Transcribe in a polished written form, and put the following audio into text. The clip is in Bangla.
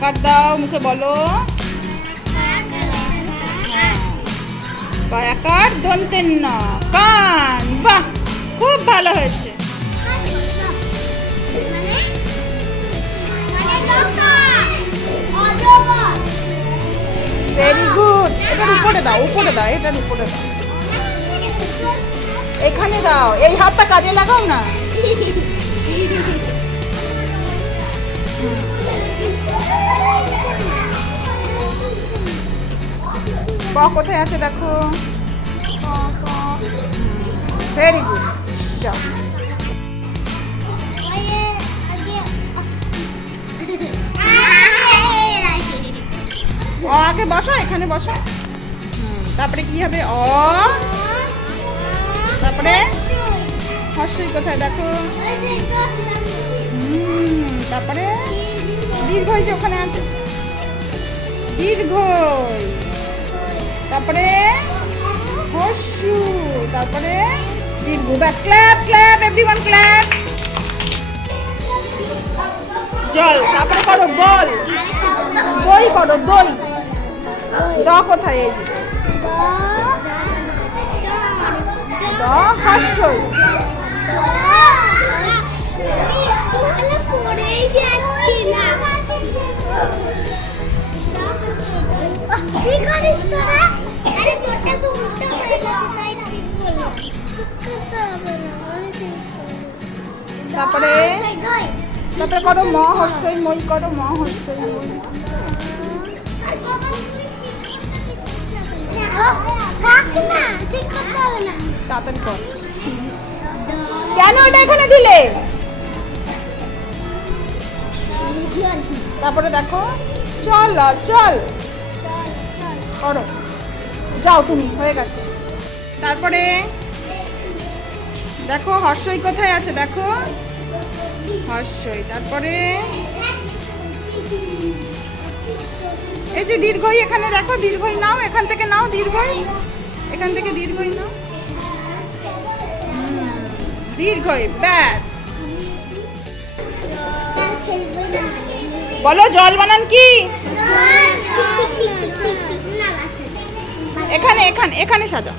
আকার দাও, মুখে বলো। আকার দন্তের ন, কান। বাহ, খুব ভালো হয়েছে। Very good. এটার উপরে দাও, উপরে দাও, এটার উপরে দাও, এখানে দাও। এই হাতটা কাজে লাগাও না। ক কোথায় আছে দেখো। ভেরি গুড, যাও। আগে বসো, এখানে বসো। তারপরে কি হবে? অ। তারপরে হর্ষই কোথায় দেখো। তারপরে দীর্ঘই যে ওখানে আছে, দীর্ঘই। তারপরে হর্ষু, তারপরে দীর্ঘ। ব্যাস, ক্ল্যাপ ক্ল্যাপ, এভরিওয়ান ক্ল্যাপ। জল, তারপরে করো বল। দই করো, দই। দ কোথায়? এই যে দ, হর্ষই। তারপরে তারপরে করো ম হর্ষই মই, করো ম হর্ষই মই। তাড়াতাড়ি কর। কেন এটা এখানে দিলে? তারপরে দেখো চল চল করো, যাও তুমি, হয়ে গেছে। তারপরে দেখো হর্ষই কোথায় আছে দেখো, হর্ষই। তারপরে এই যে দীর্ঘই এখানে দেখো, দীর্ঘই নাও, এখান থেকে নাও দীর্ঘই, এখান থেকে দীর্ঘই নাও, দীর্ঘই। ব্যাস, বলো জল বানান কি? এখানে এখানে এখানে সাজাও।